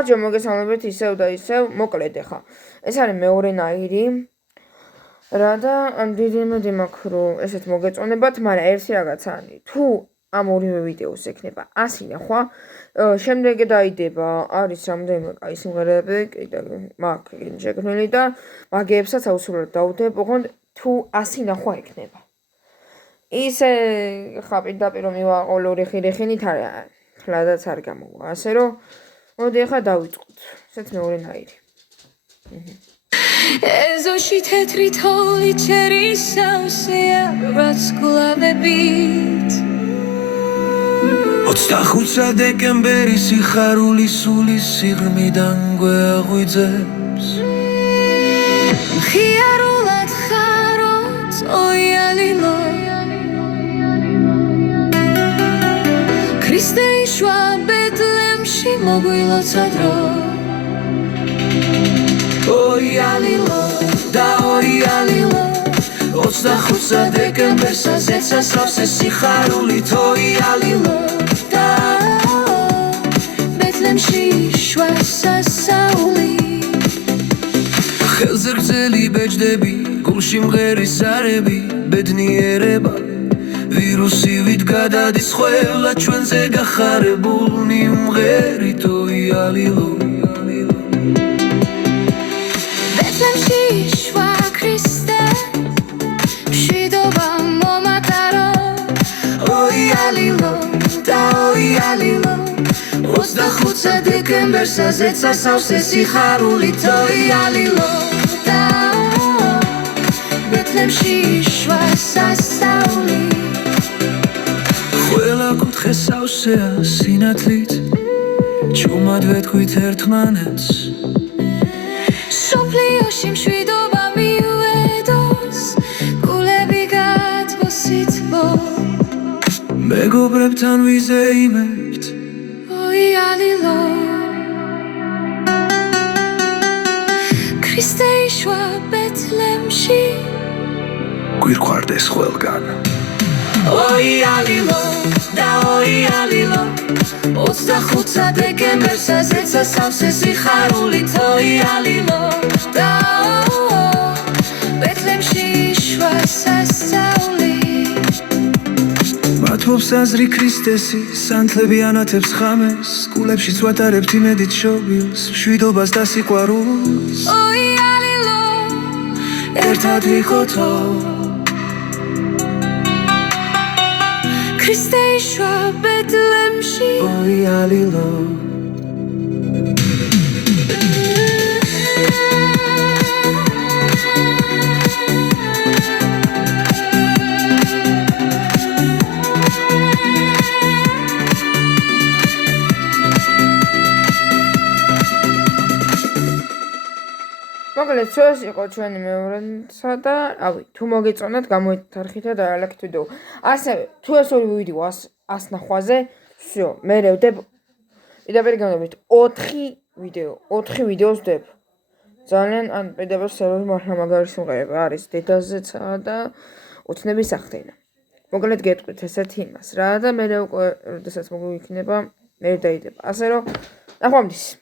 გამარჯობა, მოგესალმებით ისევ და ისევ, მოკლედ ახლა. ეს არის მეორე ნაირი. რა და დიდი იმედი მაქვს, რომ ესეც მოგეწონებათ, მაგრამ ერთი რაღაცა არის. თუ ამ ორივე ვიდეოს ექნება 100 ნახვა, შემდეგ დაიდება, არის რამდენიმე კაი სიმღერები, მაქვს შეგრნილი და მაგეებსაც აუცილებლად დავუდებ, ოღონდ თუ 100 ნახვა ექნება. ისე ხა პირდაპირ მივაყოლ ორი ხირეხინით ხლადაც არ გამოვა. ასე რომ მოდი ახლა დავიწყოთ. ესეც მეორე ნაირი. ეზოში თეთრი თოვლი ჩერისავსეა, რაც გლავებით 25 დეკემბერი სიხარული სული სიღრმიდან გვეღვიძებს ხიარულად ხაროთ ოიალილო ქრისტე იშვა ბეთლემში მოგვილოცა დრო ოიალილო და ოიალილო 25 დეკემბერსა ზეცა სავსე სიხარულით ოიალილო და ბეთლემში იშვა სასაული ხელზე გრძელი ბეჭდები გულში მღერის ზარები ბედნიერება ვირუსივით გადადის ყველა ჩვენზე გახარებულნი მღერით ოიალილო ბეთლემში იშვა ქრისტე მშვიდობა მომატარო ოიალილო და ოიალილო 25 დეკემბერსა ზეცა სავსე სიხარულით ოიალილო და ბეთლემში იშვა სასაული ყველა კუთხე სავსეა სინათლით ჩუმად ვეთქვით ერთმანეთს სოფლიოში მშვიდობა მივედოს გულები გადმოსითბო მეგობრებთან ვიზეიმებთ ოიალილო ქრისტე იშვა ბეთლემში გვირგვარდეს ყველგან ოიალილო და ოიალილო 25 დეკემბერსა ზეცა სავსე სიხარულით ოიალილო და ბეთლემში იშვა სასაული მათობს აზრი ქრისტესი სანთლები ანათებს ხამეს კულებში ვატარებთ იმედით შობილს მშვიდობას და სიყვარულს ოიალილო ერთად ვიყოთო ქრისტე იშვა ბეთლემში ოიალილო მოკლედ ეს იყო ჩვენი მეორეცა და რავი, თუ მოგეწონათ, გამოითარხით და ალექთ ვიდეო. ასევე თუ ეს ორი ვიდეო 100 ნახვაზე, всё, მე ვდებ პირდაპირ გემოვნებით 4 ვიდეოს ვდებ. ძალიან ან პირდაპირ სერვერში მართლა მაგარი სიმღერები არის დედაზეცა და ოცნების სახთენა. მოკლედ გეტყვით ესეთი იმას რა და მე უკვე როდესაც მოგვიქნება მე დაიდება. ასე რომ ნახვამდის.